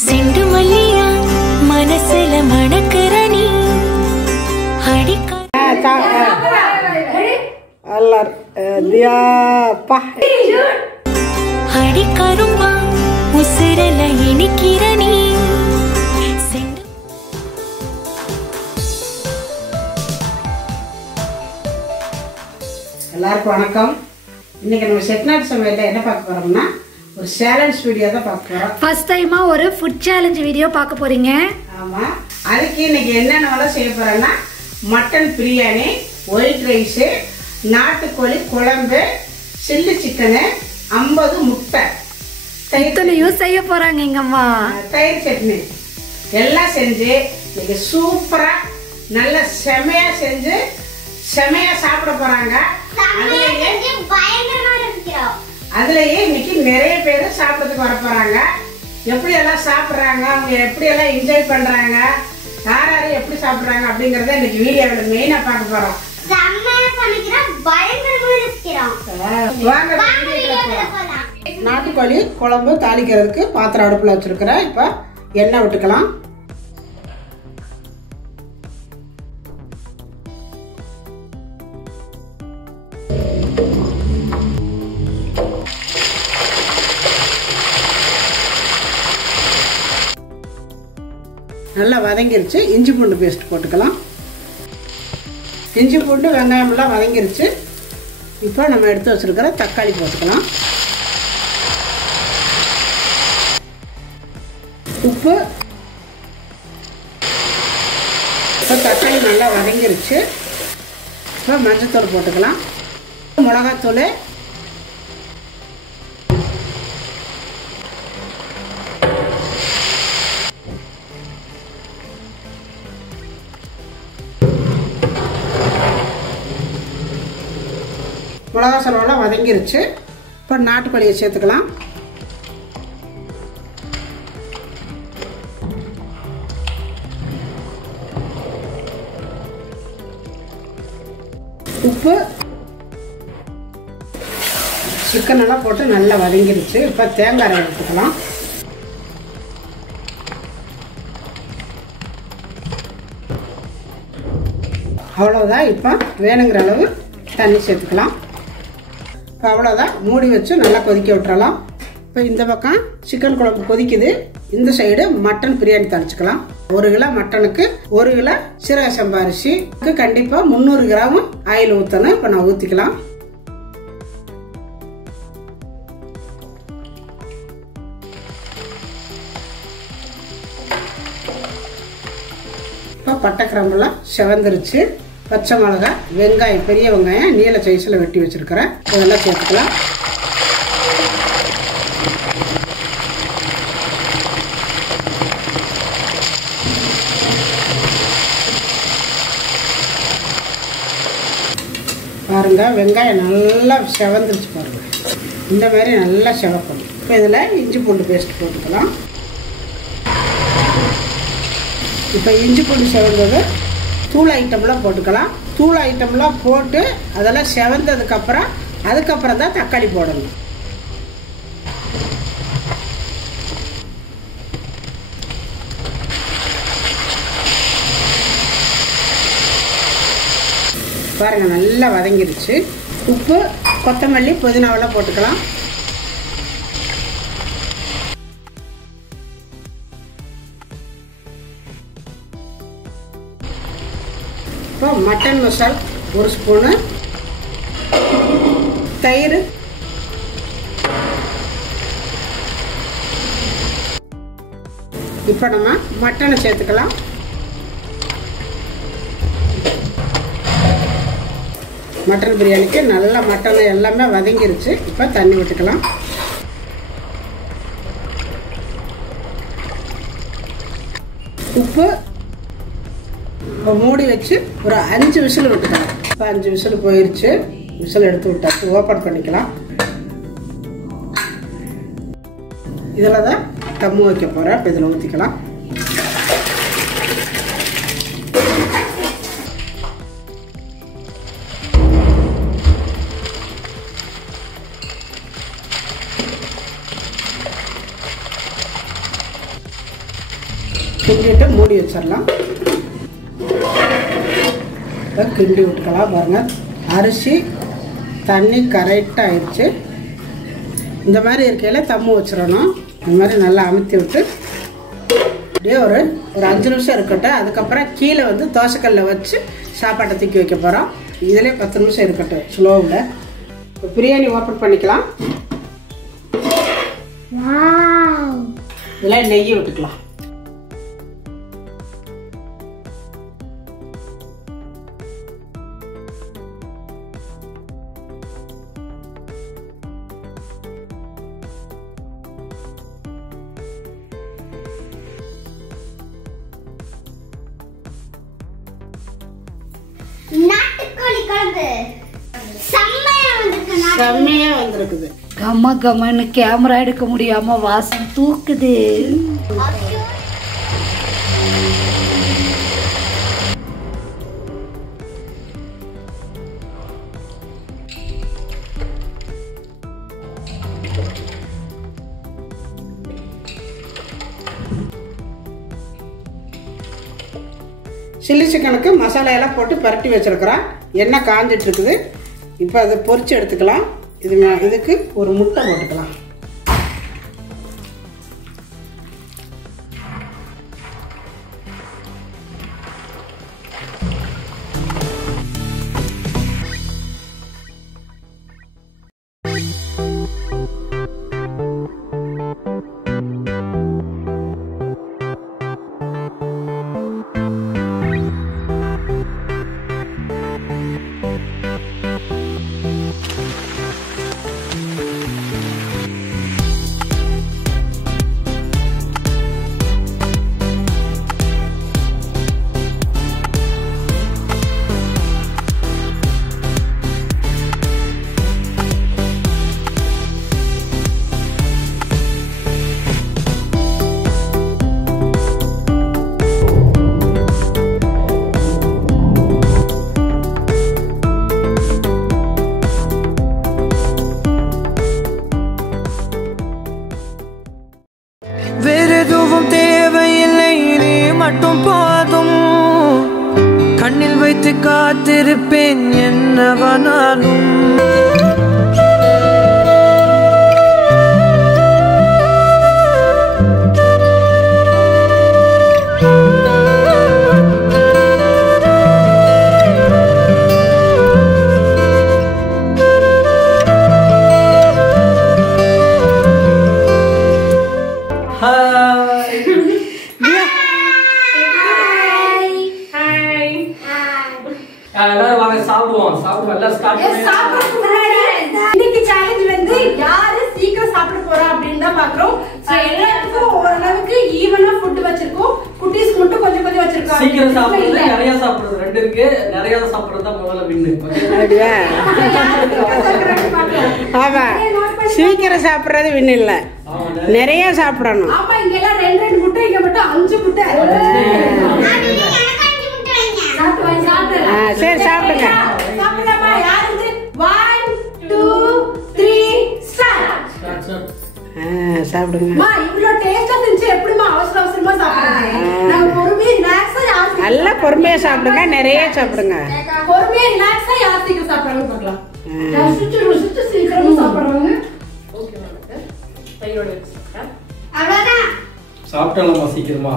Cent மல்லியா மனசுல மணக்கரணி அடிக்க அல்லர் தியா பா அடிக்கரும்பா உசிரல இனிக்கிறனி எல்லாருக்கும் வணக்கம். இன்னைக்கு நம்ம செட்டிநாடு சமையல்ல என்ன பார்க்க போறோம்னா ஒரு சேலஞ்ச் வீடியோ தான் பார்க்க போறோம். ஃபர்ஸ்ட் டைமா ஒரு ஃபுட் சேலஞ்ச் வீடியோ பார்க்க போறீங்க. ஆமா, அதுக்கு இன்னைக்கு என்னென்னலாம் செய்ய போறேன்னா மட்டன் பிரியாணி, ஒயிட் ரைஸ், நாட்டுக்கோழி குழம்பு, சில்லி சிக்கனு, 50 முட்டை, இத்தனையும் செய்ய போறாங்க எங்க அம்மா. தயிர் சட்னி எல்லாம் செஞ்சு இன்னைக்கு சூப்பரா நல்ல செமையா செஞ்சு செமையா சாப்பிட போறாங்க. அதுலயே இன்னைக்கு நிறைய பேர் சாப்பிடறதுக்கு வர போறாங்க. எப்படி எல்லாம் சாப்பிடுறாங்க, அவங்க எப்படி எல்லாம் என்ஜாய் பண்றாங்க, யார் யாரு எப்படி சாப்பிடுறாங்க அப்படிங்கறத இன்னைக்கு வீடியோல மெயினா பார்க்க போறோம். நாட்டுக்கோழி குழம்பு தாளிக்கிறதுக்கு பாத்திரம் அடுப்புல வச்சிருக்கிறேன். இப்ப எண்ணெய் விட்டுக்கலாம். நல்லா வதங்கிருச்சு. இஞ்சி பூண்டு பேஸ்ட் போட்டுக்கலாம். இஞ்சி பூண்டு வெங்காயம் எல்லாம் வதங்கிருச்சு. இப்போ நம்ம எடுத்து வச்சிருக்கிற தக்காளி போட்டுக்கலாம். உப்பு. இப்போ தக்காளி நல்லா வதங்கிருச்சு. இப்போ மஞ்சத்தூள் போட்டுக்கலாம். மிளகாத்தூள், மிளகா சலவெல்லாம் வதங்கிருச்சு. இப்போ நாட்டுக்கோழியை சேர்த்துக்கலாம். உப்பு, சிக்கன் எல்லாம் போட்டு நல்லா வதங்கிருச்சு. இப்போ தேங்காய் எடுத்துக்கலாம். அவ்வளோதான். இப்போ வேணுங்கிற அளவு தண்ணி சேர்த்துக்கலாம். இப்போ அவ்வளோதான். மூடி வச்சு நல்லா கொதிக்க விட்டுறலாம். இப்போ இந்த பக்கம் சிக்கன் குழம்பு கொதிக்குது. இந்த சைடு மட்டன் பிரியாணி தளிச்சுக்கலாம். 1 கிலோ மட்டனுக்கு 1 கிலோ சீரக சம்பா அரிசி கண்டிப்பாக 300 கிராம் ஆயில் ஊற்றணும். இப்போ நான் ஊற்றிக்கலாம். இப்போ பட்டை கிராம்பெல்லாம் செவந்துருச்சு. பச்சை மிளகாய், வெங்காயம், பெரிய வெங்காயம் நீல சைஸில் வெட்டி வச்சிருக்கிறேன். இதெல்லாம் சேர்த்துக்கலாம். பாருங்க, வெங்காயம் நல்லா செவந்துருச்சு பாருங்க. இந்த மாதிரி நல்லா செவக்கணும். இப்போ இதில் இஞ்சி பூண்டு பேஸ்ட் போட்டுக்கலாம். இப்போ இஞ்சி பூண்டு செவந்தது தூள் ஐட்டம்லாம் போட்டுக்கலாம். தூள் ஐட்டம்லாம் போட்டு அதெல்லாம் செவந்ததுக்கப்புறம் அதுக்கப்புறம் தான் தக்காளி போடணும். பாருங்க, நல்லா வதங்கிருச்சு. உப்பு, கொத்தமல்லி, புதினாவெல்லாம் போட்டுக்கலாம். இப்போ மட்டன் மசால் 1 ஸ்பூனு, தயிர், இப்போ நம்ம மட்டனை சேர்த்துக்கலாம். மட்டன் பிரியாணிக்கு நல்லா மட்டன் எல்லாமே வதங்கிருச்சு. இப்போ தண்ணி விட்டுக்கலாம். உப்பு. இப்போ மூடி வச்சு ஒரு 5 விசில் விட்டுக்கலாம். இப்போ 5 விசில் போயிருச்சு. விசில் எடுத்து விட்டாச்சு. ஓப்பன் பண்ணிக்கலாம். இதில் தான் தம்மு வைக்க போகிறேன். இப்போ இதில் ஊற்றிக்கலாம். மூடி வச்சிடலாம். கிண்டி விட்டுக்கலாம். பாருங்கள், அரிசி தண்ணி கரெக்டாக ஆயிடுச்சு. இந்த மாதிரி இருக்கையில் தம்மு வச்சிடணும். இந்த மாதிரி நல்லா அமுத்தி விட்டு அப்படியே ஒரு 5 நிமிஷம் இருக்கட்டும். அதுக்கப்புறம் கீழே வந்து தோசைக்கல்ல வச்சு சாப்பாட்டை தூக்கி வைக்க போகிறோம். இதிலே 10 நிமிஷம் இருக்கட்டும் ஸ்லோவில். இப்போ பிரியாணி ஓப்பன் பண்ணிக்கலாம். இதில் நெய்யை விட்டுக்கலாம். செம்மையா வந்திருக்குது. கம்ம கம்மன்னு கேமரா எடுக்க முடியாம வாசம் தூக்குது. சில்லி சிக்கனுக்கு மசாலா எல்லாம் போட்டு பரட்டி வச்சிருக்கிறோம். எண்ணெய் காஞ்சிட்டு இருக்குது. இப்போ அதை பொரிச்சு எடுத்துக்கலாம். இதுக்கு ஒரு முட்டை போட்டுக்கலாம். மட்டும் போதும், கண்ணில் வைத்து காத்திருப்பேன் என்னவனாலும். இன்னைக்கு சேலஞ்ச் வந்து யாரு சீக்கிரம் சாப்பிட போறா அப்படின்னு தான் பாக்குறோம். எல்லாத்துக்கும் ஓரளவுக்கு ஈவனா ஃபுட் வச்சிருக்கோம். குட்டீஸ் மட்டும் கொஞ்சம் கொஞ்சம் வச்சிருக்காங்க. சீக்கிரம் சாப்பிடுறது நிறைய சாப்பிடுறது ரெண்டு இருக்கு. நிறைய சாப்பிடுறது தான் முதல்ல வின்னு. ஆமா, சீக்கிரம் சாப்பிடுறது வின்னு இல்ல, நிறைய சாப்பிடணும். ஆமா, இங்க எல்லாம் 2 முட்டை, இங்க மட்டும் 5 முட்டை. சரி, சாப்பிடுங்க. சாப்பிடலாமா? யாருக்கு? 1 2 3 ஸ்டார்ட். சாப்பிடுங்க. இவ்வளவு டேஸ்டா செஞ்சு எப்படிமா அவசர அவசரமா சாப்பிடுறீங்க? நான் பொறுமையா ரிலாக்ஸா நல்லா பொறுமையா சாப்பிடுங்க, நிறைய சாப்பிடுங்க. பொறுமையா ரிலாக்ஸா யார் சீக்கிரம் சாப்பிடுறாங்க பார்க்கலாம். ருசிச்சு சீக்கிரமா சாப்பிடுறாங்க. ஓகே மாமா, கையோட வச்சுட்டா அவ்வளவுதான். சாப்பிடலாமா சீக்கிரமா?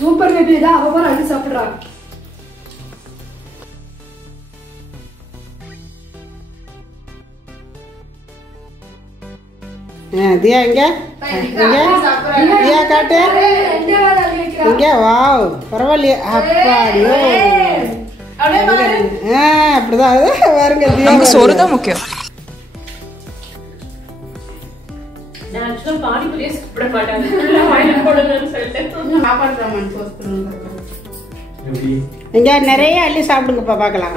சூப்பர் பேபி தான் அவ பாரு அடி சாப்பிடுறாங்க. தியா இங்க தியா காட்டு இங்க. வாவ், பரவாயில்லையே. அப்பாடியோ, அப்படிதான் பாருங்க. தியா சோறு தான் முக்கியம். இங்க நிறைய அள்ளி சாப்பிடுங்கப்பா, பாக்கலாம்.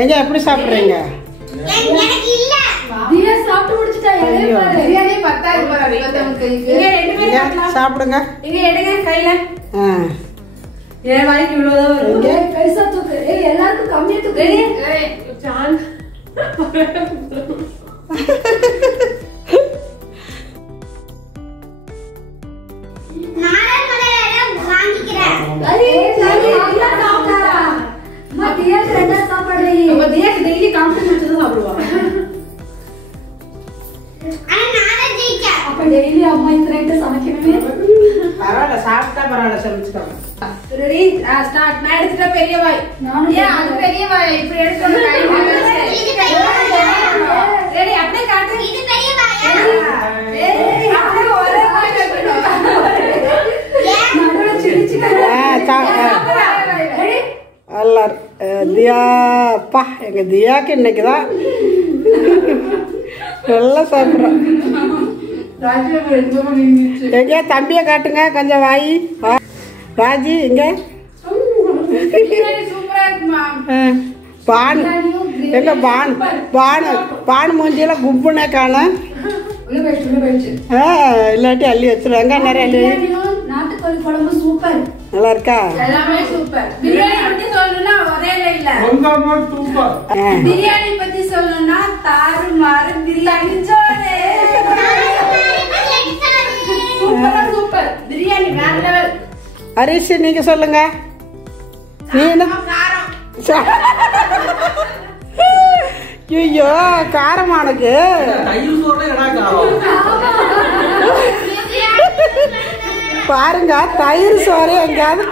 எங்க எப்படி சாப்பிடுறீங்க? சாப்பிடுங்க. எல்லாருக்கும் கம்மியா தூக்கு. டெய்லி காம்படிஷன் சாப்பிடுவாங்க. அப்ப டெய்லி அம்மா இந்த ரைட்டு சமைக்கணுமே. பரவாயில்ல, சாப்பிட்டா பரவாயில்ல, சமைச்சுக்கோங்க. Ready start. நான் எடுத்துட்ட பெரிய வாய். ஏன் அது பெரிய வாய் இப்படி எடுக்கணும்? ரெடி அப்படியே காட்டு. இது பெரிய வாய். அப்படியே ஒரே வாய் வைக்கணும். நடுவுல சின்ன சின்ன எல்லாரும் தியா அப்பா, எங்க தியாக்கு இன்னைக்குதான் நல்லா சாப்பிட்றோம். எங்க தம்பிய காட்டுங்க கொஞ்சம் வாயி. ராஜி எங்க? பானு எங்க? பானு மூஞ்சியில கும்புனே காண. இல்லாட்டி அள்ளி வச்சிருவாங்க. நிறைய அள்ளி. நாட்டுக்கோழி குழம்பு சூப்பர். நல்லா இருக்கா? எல்லாமே சூப்பர். பிரியாணி பத்தி சொல்லணும்னா ஒரே இல்ல. சூப்பர். பிரியாணி பத்தி சொல்லணும்னா தாறுமாறு பிரியாணி ஜோரே. சூப்பர் பிரியாணி வேற லெவல். ஹரிஷ் நீங்க சொல்லுங்க. ஐயோ காரமா உனக்கு? பாருங்க, தயிர் சோறு எங்கேயாவது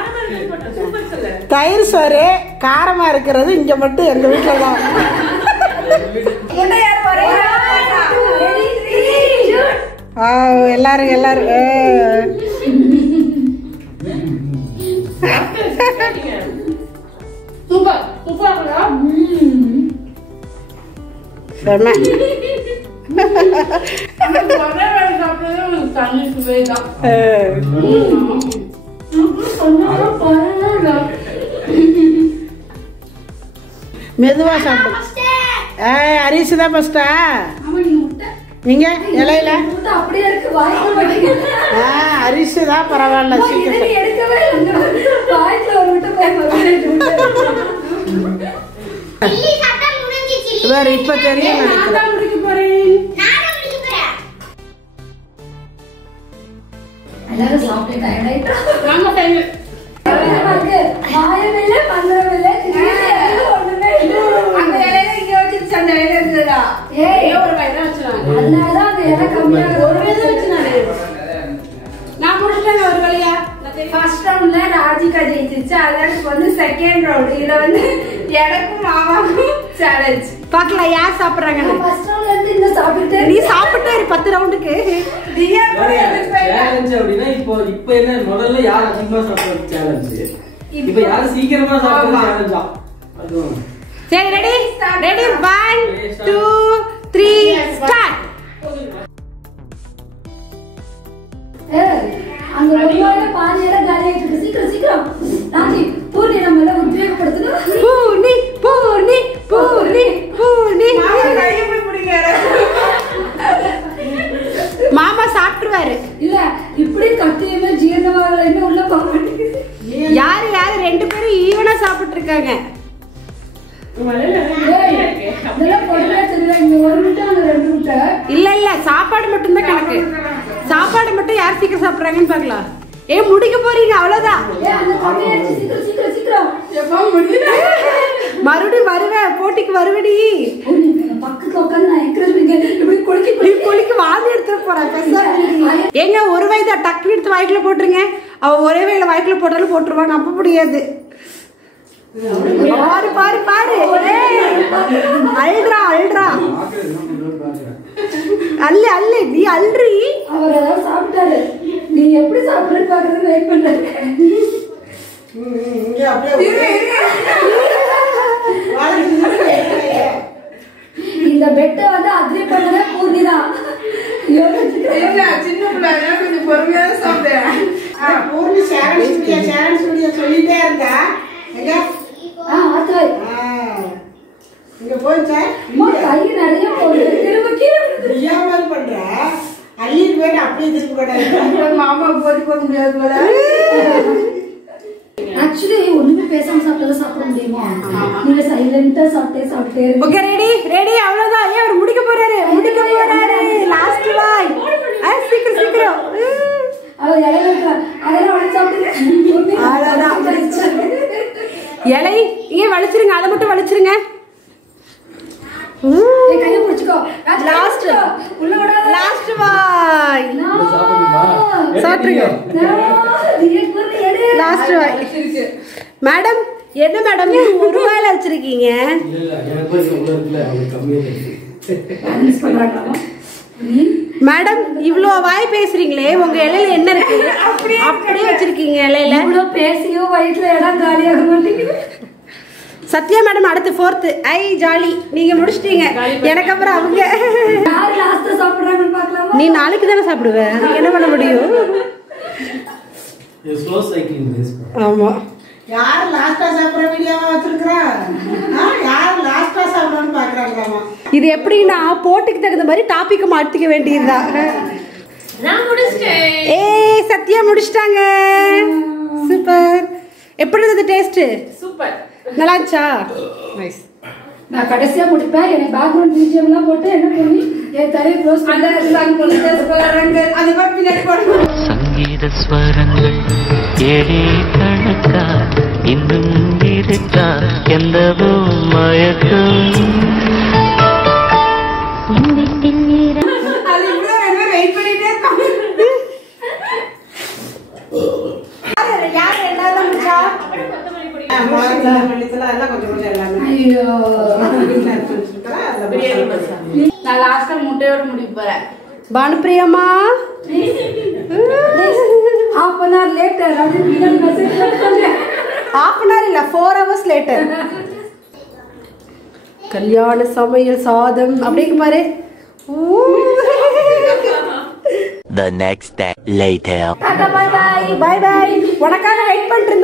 தயிர் சோறு காரமா இருக்கிறது இங்க மட்டும் எங்க வீட்டுல தான். எல்லாரும் சூப்பர் சூப்பர். செம்ம. மெதுவா சாப்பிடு. அரிசி தான் ஃபர்ஸ்டா? நீங்க இலையில அப்படியே இருக்கு. அரிசி தான் பரவாயில்ல. இப்ப தெரியும் எல்லாரும் சாப்பிட்டு டயர்ட் ஆயிட்டோம். மாயமில்லை பந்தமில்லை ஒண்ணுமே அந்த இலையில இங்க வச்சிருச்சு. அந்த இலையில இருந்ததா? ஒரு வயதான் வச்சுனாங்க. அதனாலதான் அந்த இலை கம்மியாக ஒரு வயதான் வச்சுனாங்க. நான் முடிச்சிட்டேன் ஒரு வழியா. ஃபர்ஸ்ட் ரவுண்ட்ல ராஜிகா ஜெயிச்சிருச்சு. அதுக்கு வந்து செகண்ட் ரவுண்ட். இதுல வந்து எனக்கும் மாமாவுக்கும் சேலஞ்ச். பாக்கலாம் யார் சாப்பிடுறாங்க. ஃபர்ஸ்ட் ரவுண்ட்ல இருந்து இந்த சாப்பிட்டு நீ சாப்பிட்டே 10 ரவுண்டுக்கு. தியா சேலஞ்ச் அப்படினா இப்போ என்ன முதல்ல யார் அதிகமா சாப்பிடுறது சேலஞ்ச். இப்போ யார் சீக்கிரமா சாப்பிடுறது சேலஞ்சா? அதுவும் சரி ரெடி 1 2 3 ஸ்டார்ட். அங்க ஒருவார பானையில காலி ஆயிட்டு. சீக்கிரம் சீக்கிரம் ராஜி பூர்ணி நம்மள உத்வேகப்படுத்தணும். பூர்ணி பூர்ணி பூர்ணி பூர்ணி. மாமா சாப்பிட்டுருவாரு. இல்ல இப்படி கட்டியமே ஜீரணமாக என்ன உள்ள போக மாட்டேங்குது. யாரு 2 பேரும் ஈவனா சாப்பிட்டு இருக்காங்க. இல்ல சாப்பாடு மட்டும் தான் கணக்கு. சாப்பாடு மட்டும் யார் சீக்கிரம் சாப்பிடுறாங்கன்னு பாக்கலாம். முடிக்க போறீங்க அவ்வளவுதான். மறுபடியும் வருவேன், போட்டிக்கு வருவடி. பக்கத்துல உட்காந்து கொலிக்கு வாந்தி எடுத்து போறேன். ஏங்க ஒரு வயதா டக்குனு எடுத்து வாய்க்குள்ள போட்டுருங்க. அவ ஒரே வயல வாய்க்குள்ள போட்டாலும் போட்டுருவாங்க. நம்ப முடியாது. பாரு பாரு பாரு. அல்றா அல்றா அல்ல அல்ல நீ அல்றி. அவர் ஏதாவது சாப்பிட்டாரு. நீ எப்படி சாப்பிடுறது பாக்குறது வெயிட் பண்றாரு. இந்த பெட்டை வந்து அதிரி பண்ணதே பூர்ணிதான். சின்ன பிள்ளைங்க கொஞ்சம் பொறுமையா சாப்பிட்டேன். பூர்ணி சேலஞ்ச் சொல்லிட்டே இருந்தா. இங்க போச்சா கை நிறைய போகுது. திரும்ப கீழே மாதிரி பண்ற. அள்ளிட்டு போயிட்டு அப்படியே திருப்பி போட்டாங்க. மாமா போட்டு போக முடியாது போல. ஆக்சுவலி ஒண்ணுமே பேசாம சாப்பிட்டா சாப்பிட முடியுமா? நீங்க சைலண்டா சாப்பிட்டே ஓகே ரெடி ரெடி அவ்வளவுதான். ஏன் அவர் முடிக்க போறாரு லாஸ்ட் வாய். சீக்கிரம் சீக்கிரம். அவர் இலையில மட்டும் வலிச்சிருங்க. கையை பிடிச்சுக்கோ. லாஸ்ட் லாஸ்ட் வாய் சாப்பிடுங்க. லாஸ்ட் வாய். மேடம் என்ன மேடம் ஒரு வாயில வச்சிருக்கீங்க? மேடம் இவ்ளோ வாய் பேசுறீங்களே உங்க இலையில என்ன இருக்கு? அப்படியே வச்சிருக்கீங்க இலையில. இவ்ளோ பேசியோ வயிற்றுல இடம் காலியாக மாட்டேங்குது. சத்யா மேடம் அடுத்து 4th. ஐ ஜாலி நீங்க முடிச்சிட்டீங்க. எனக்கு அப்புறம் அவங்க யார் லாஸ்டா சாப்பிடுறாங்கன்னு பார்க்கலாமா? நீ நாளைக்கு தானே சாப்பிடுவ, என்ன பண்ண முடியும்? Slow cycling pace. ஆமா. யார் லாஸ்டா சாப்பிடுற வீடியோவா வச்சிருக்கா? யார் லாஸ்டா சாப்பிடுறான்னு பாக்குறாங்களாமா. இது எப்படின்னா போட்டுக்கு தகுந்த மாதிரி டாபிக் மாத்திக்க வேண்டியதுதான். நான் முடிச்சிட்டேன். ஏய் சத்யா முடிச்சிட்டாங்க. சூப்பர். எப்படி இருந்தது டேஸ்ட்? சூப்பர். நல்லா இருந்துச்சா? நைஸ். நான் கடைசியா முடிப்பேன். எனக்கு பேக்ரவுண்ட் பிஜிஎம் எல்லாம் போட்டு என்ன பண்ணி என் தலையை க்ளோஸ் பண்ணி அது மாதிரி பின்னாடி போடணும். சங்கீத ஸ்வரங்கள் ஏழே கணக்கா இன்னும் இருக்கா எந்தவோ மயக்கம் அது இவ்வளோ வேணுமே வெயிட் பண்ணிட்டே இருப்பாங்க. யார் ரெண்டாவது முடிச்சா? ஐயோ நான் லாஸ்டா முட்டையோட முடிக்க போறேன். பானுப்பிரியம்மா half an hour later அப்படின்னு மெசேஜ் பண்ணேன். half an hour இல்ல 4 hours later. கல்யாண சமையல் சாதம் அப்படிங்க பாரு. The next day later. bye bye. உனக்காக வெயிட் பண்ணிட்டு